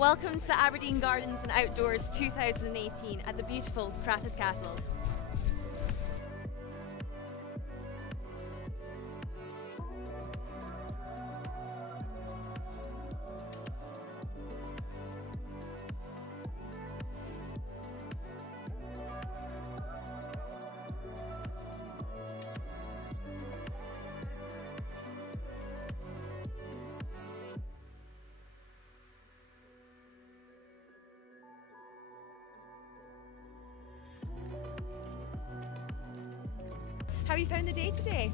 Welcome to the Aberdeen Gardens and Outdoors 2018 at the beautiful Crathes Castle. How have you found the day today?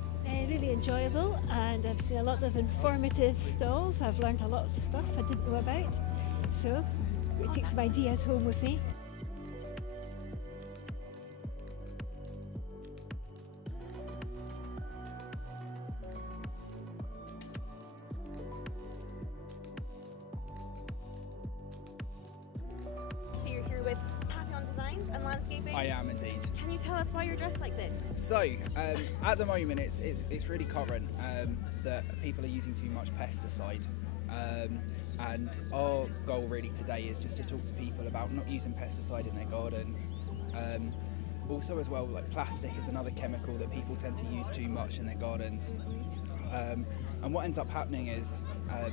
Really enjoyable, and I've seen a lot of informative stalls. I've learned a lot of stuff I didn't know about, so I take some ideas home with me. So you're here with Etiom Designs and Landscaping? I am indeed. Can you tell us why you're dressed like this? So, at the moment it's really current that people are using too much pesticide, and our goal really today is just to talk to people about not using pesticide in their gardens. Also as well, like plastic is another chemical that people tend to use too much in their gardens. And what ends up happening is,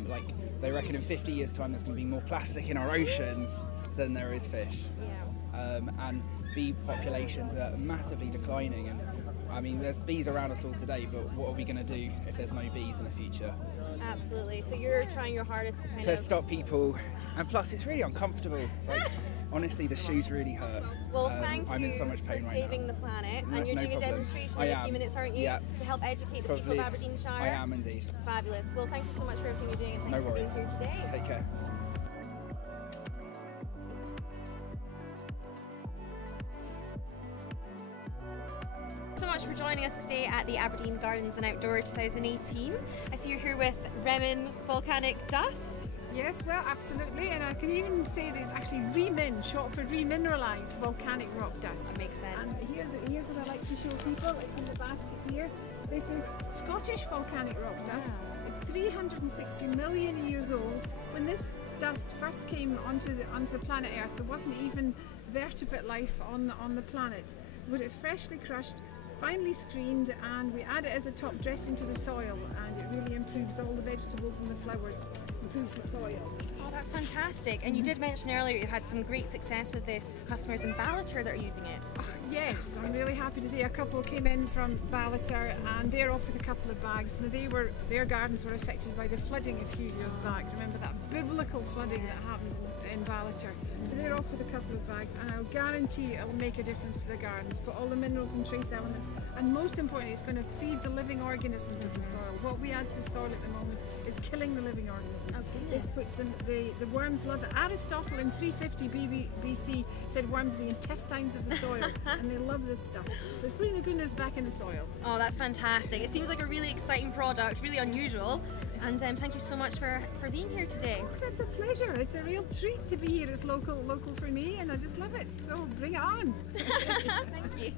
like they reckon in 50 years time there's going to be more plastic in our oceans than there is fish. Yeah. And bee populations are massively declining, and I mean there's bees around us all today, but what are we going to do if there's no bees in the future? Absolutely. So you're trying your hardest to kind To of stop people, and plus it's really uncomfortable. Like, honestly, the shoes really hurt. Well, thank I'm you in so much pain for right saving now. the planet, No- and you're no doing a problems. demonstration I in a am. few minutes, aren't you? Yeah. To help educate the people Probably. of Aberdeenshire. I am indeed. Fabulous. Well, thank you so much for everything you're doing, and No thank you for worries. being here today. Take care. So much for joining us today at the Aberdeen Gardens and Outdoor 2018. I see you're here with Remin Volcanic Dust. Yes, well, absolutely, and I can even say that it's actually remin, short for remineralised volcanic rock dust. That makes sense. And here's what I like to show people. It's in the basket here. This is Scottish volcanic rock dust. It's 360 million years old. When this dust first came onto the planet Earth, there wasn't even vertebrate life on the planet. But it freshly crushed, finely screened, and we add it as a top dressing to the soil, and it really improves all the vegetables and the flowers, improves the soil. Oh, that's fantastic. And you did mention earlier you've had some great success with this for customers in Ballater that are using it. Oh, yes, I'm really happy to say a couple came in from Ballater, and they're off with a couple of bags. Now their gardens were affected by the flooding a few years back. Remember that biblical flooding that happened in Ballater. So they're off with a couple of bags, and I'll guarantee it'll make a difference to the gardens. Got all the minerals and trace elements, and most importantly, it's going to feed the living organisms of the soil. What we add to the soil at the moment is killing the living organisms. This puts them, the worms love it. Aristotle in 350 BC said worms are the intestines of the soil, and they love this stuff. So it's putting the goodness back in the soil. Oh, that's fantastic. It seems like a really exciting product, really unusual. And thank you so much for being here today. Oh, that's a pleasure. It's a real treat to be here. It's local for me, and I just love it. So bring it on. Thank you.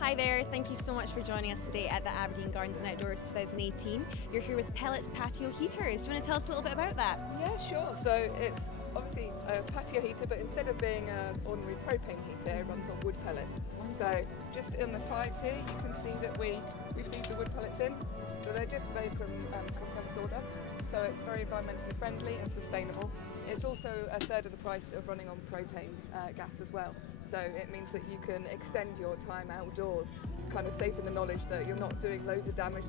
Hi there, thank you so much for joining us today at the Aberdeen Gardens and Outdoors 2018. You're here with pellet patio heaters. Do you want to tell us a little bit about that? Yeah, sure. So it's obviously a patio heater, but instead of being an ordinary propane heater, it runs on wood pellets. So just on the sides here, you can see that we feed the wood pellets in. So they're just made from compressed sawdust. So it's very environmentally friendly and sustainable. It's also a third of the price of running on propane gas as well. So it means that you can extend your time outdoors, kind of safe in the knowledge that you're not doing loads of damage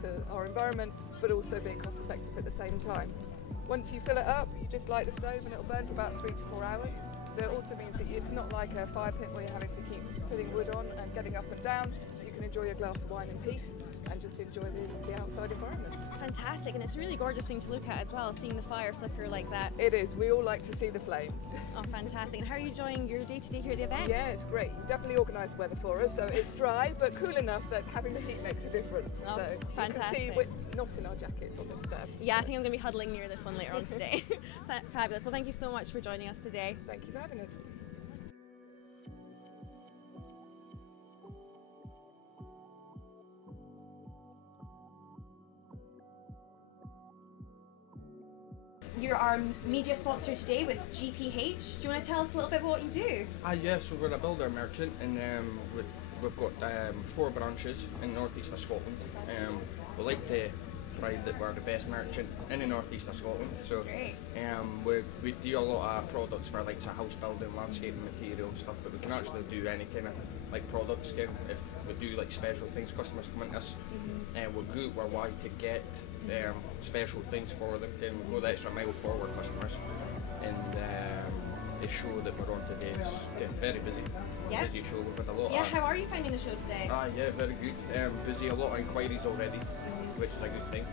to our environment, but also being cost effective at the same time. Once you fill it up, you just light the stove and it'll burn for about 3 to 4 hours. So it also means that it's not like a fire pit where you're having to keep putting wood on and getting up and down. You you can enjoy a glass of wine in peace and just enjoy the outside environment. Fantastic, and it's a really gorgeous thing to look at as well, seeing the fire flicker like that. It is. We all like to see the flames. Oh, fantastic. And how are you enjoying your day-to-day here at the event? Yeah, it's great. You definitely organised the weather for us, so it's dry but cool enough that having the heat makes a difference. Oh, so fantastic. you can see we're not in our jackets on this stand. Yeah, I think I'm going to be huddling near this one later on today. Fabulous. Well, thank you so much for joining us today. Thank you for having us. You're our media sponsor today with GPH. Do you want to tell us a little bit about what you do? Yeah, so we're a builder merchant, and we've got 4 branches in the northeast of Scotland. We like to pride that we're the best merchant in the northeast of Scotland. So we do a lot of products for like house building, landscaping material and stuff, but we can actually do any kind of like products again. If we do like special things, customers come into us and we're good, we're wide to get special things for them. Then we go the extra mile for our customers, and the show that we're on today is getting very busy. Yeah. Busy show. We've had a lot. Yeah, how are you finding the show today? Yeah, very good. Busy, a lot of inquiries already, which is a good thing.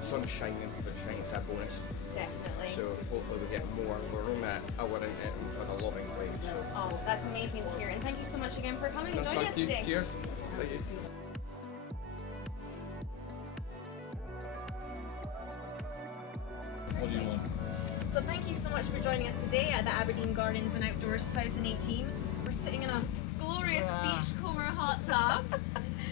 Sun's shining, which is a bonus. Definitely. So hopefully we get more. We're only an hour into it and we've had a lot of inquiries. So. Oh, that's amazing to hear. And thank you so much again for coming and joining us Thank you. today. Cheers. Thank you. What do you want? So thank you so much for joining us today at the Aberdeen Gardens and Outdoors 2018. We're sitting in a glorious Beachcomber hot tub.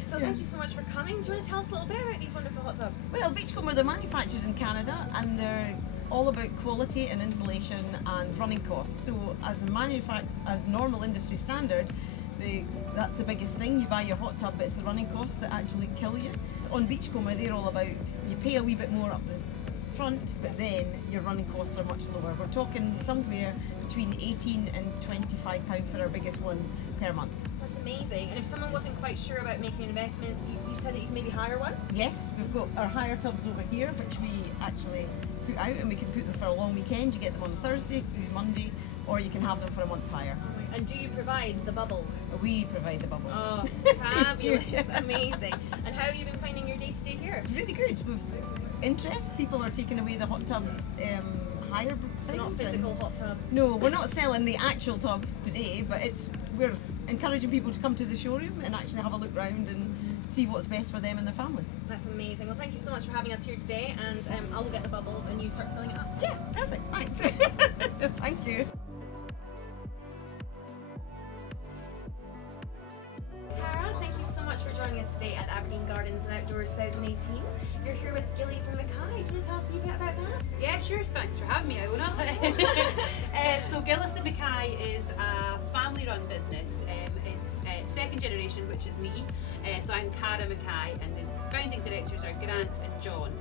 So thank you so much for coming. Do you want to tell us a little bit about these wonderful hot tubs? Well, Beachcomber, they're manufactured in Canada and they're all about quality and insulation and running costs. So as normal industry standard, that's the biggest thing. You buy your hot tub, but it's the running costs that actually kill you. On Beachcomber, they're all about, you pay a wee bit more up the front, but then your running costs are much lower. We're talking somewhere between £18 and £25 for our biggest one per month. That's amazing. And if someone wasn't quite sure about making an investment, you said that you could maybe hire one? Yes, we've got our hire tubs over here, which we actually put out, and we can put them for a long weekend. You get them on Thursday through Monday, or you can have them for a month hire. And do you provide the bubbles? We provide the bubbles. Oh, fabulous. Amazing. And how have you been finding your day-to-day here? It's really good. We've interest. People are taking away the hot tub hire things. So not physical hot tubs? No, we're not selling the actual tub today, but we're encouraging people to come to the showroom and actually have a look round and see what's best for them and their family. That's amazing. Well, thank you so much for having us here today, and I'll go get the bubbles and you start filling it up. Yeah, perfect. Thanks. Thank you. Thank you so much for joining us today at Aberdeen Gardens and Outdoors 2018. You're here with Gillies and Mackay. Do you want to tell us a bit about that? Yeah, sure. Thanks for having me, Iona. So Gillies and Mackay is a family-run business. It's second generation, which is me. So I'm Cara Mackay, and the founding directors are Grant and John.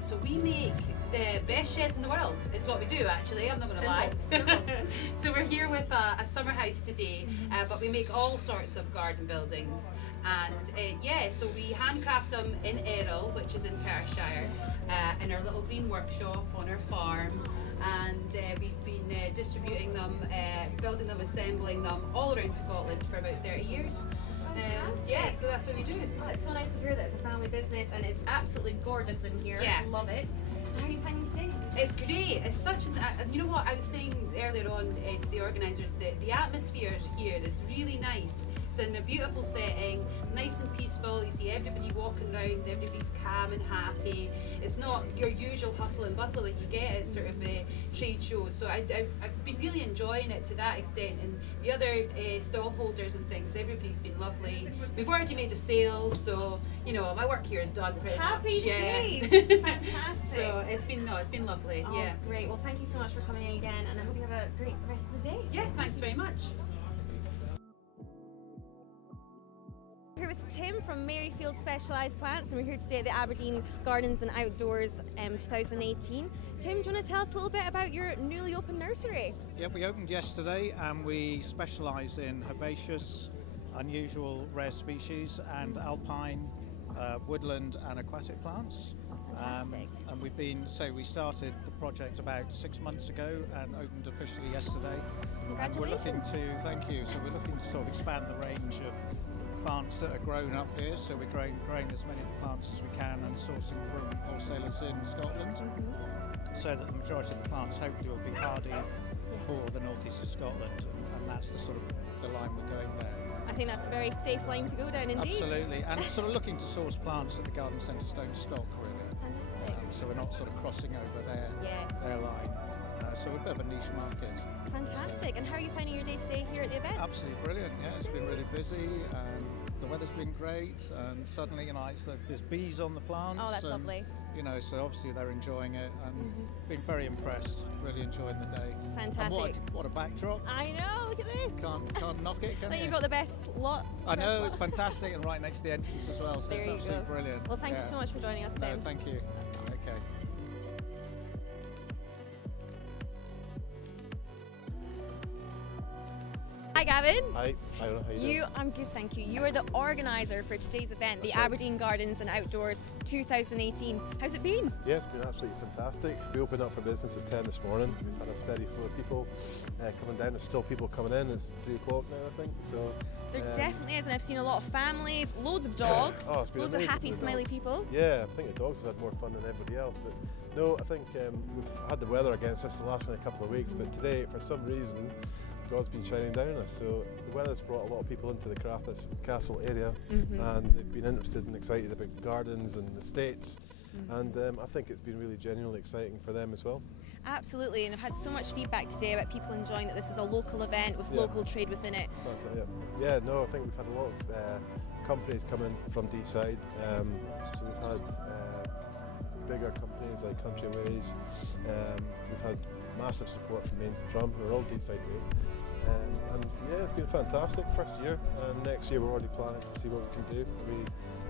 So we make the best sheds in the world. It's what we do, actually. I'm not going to lie. So we're here with a summer house today, but we make all sorts of garden buildings. And so we handcraft them in Errol, which is in Perthshire, in our little green workshop on our farm. And we've been distributing them, building them, assembling them all around Scotland for about 30 years. Yeah, so that's what we do. Oh, it's so nice to hear that it's a family business, and it's absolutely gorgeous in here. Yeah. Love it. How are you finding today? It's great. It's such you know what I was saying earlier on to the organisers, that the atmosphere here is really nice. It's in a beautiful setting, nice and peaceful. You see everybody walking around, everybody's calm and happy. It's not your usual hustle and bustle that you get at sort of trade shows. So I've been really enjoying it to that extent. And the other stall holders and things, everybody's been lovely. We've already made a sale, so you know my work here is done pretty Happy much. days! Yeah. Fantastic. So it's been lovely. Oh, yeah. Great. Well, thank you so much for coming in again, and I hope you have a great rest of the day. Yeah. Thanks very much. We're here with Tim from Maryfield Specialised Plants, and we're here today at the Aberdeen Gardens and Outdoors 2018. Tim, do you want to tell us a little bit about your newly opened nursery? Yeah, we opened yesterday and we specialise in herbaceous, unusual rare species and alpine, woodland and aquatic plants. Fantastic. And we started the project about 6 months ago and opened officially yesterday. Congratulations. And we're looking to, thank you, so we're looking to sort of expand the range of plants that are grown up here, so we're growing as many plants as we can and sourcing from wholesalers in Scotland, so that the majority of the plants hopefully will be hardy for the northeast of Scotland, and that's the sort of the line we're going there. I think that's a very safe line to go down indeed. Absolutely, and sort of looking to source plants that the garden centres don't stock really. Fantastic. So we're not sort of crossing over their line. So we're a bit of a niche market. Fantastic. And how are you finding your day-to-day here at the event? Absolutely brilliant. Yeah, it's been really busy, and the weather's been great. And suddenly, there's bees on the plants. Oh, that's lovely. So obviously they're enjoying it and being very impressed. Really enjoying the day. Fantastic. And what a backdrop! I know. Look at this. Can't knock it, can you? You've got the best lot. I know, it's fantastic, and right next to the entrance as well. So there it's absolutely brilliant. Well, thank you so much for joining us today. No, thank you. Okay. Hi Gavin. Hi, how are you doing? I'm good, thank you. You are the organiser for today's event, the Aberdeen Gardens and Outdoors 2018. How's it been? Yeah, it's been absolutely fantastic. We opened up for business at 10 this morning. We've had a steady flow of people coming down. There's still people coming in. It's 3 o'clock now, I think. So there definitely is, and I've seen a lot of families, loads of dogs, loads of happy, smiley people. Yeah, I think the dogs have had more fun than everybody else. But no, I think we've had the weather against us the last couple of weeks, but today, for some reason, God's been shining down on us, so the weather's brought a lot of people into the Crathis Castle area, and they've been interested and excited about gardens and estates, and I think it's been really genuinely exciting for them as well. Absolutely, and I've had so much feedback today about people enjoying that this is a local event with local trade within it. Yeah, no, I think we've had a lot of companies coming from D-side, so we've had bigger companies like Countryways, we've had massive support from Mains and Drum, who are all D-side based. And yeah, it's been fantastic first year, and next year we're already planning to see what we can do. We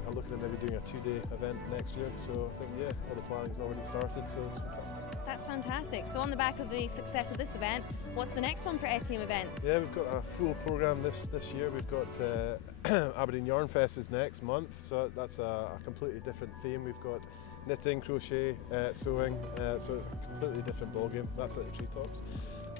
are looking at maybe doing a 2-day event next year, so I think all the planning's already started, so it's fantastic. That's fantastic. So on the back of the success of this event, what's the next one for Etiom events? Yeah, we've got a full programme this year. We've got Aberdeen Yarn Fest is next month, so that's a completely different theme. We've got knitting, crochet, sewing, so it's a completely different ballgame. That's at the Treetops.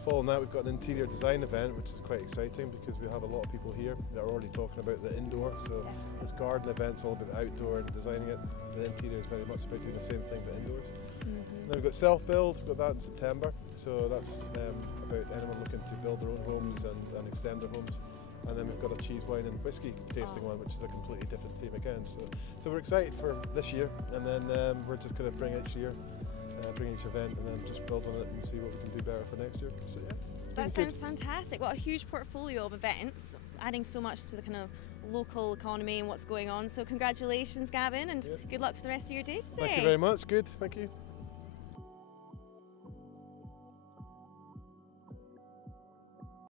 Following that, we've got an interior design event, which is quite exciting because we have a lot of people here that are already talking about the indoor. So this garden event's all about the outdoor and designing it. The interior is very much about doing the same thing but indoors. Then we've got self-build, we've got that in September. So that's about anyone looking to build their own homes and extend their homes. And then we've got a cheese, wine and whiskey tasting one, which is a completely different theme again. So we're excited for this year, and then we're just going to bring each year, bring each event, and then just build on it and see what we can do better for next year. So yeah, that sounds fantastic. What a huge portfolio of events, adding so much to the kind of local economy and what's going on. So congratulations, Gavin, and good luck for the rest of your day today. Thank you very much. Good. Thank you.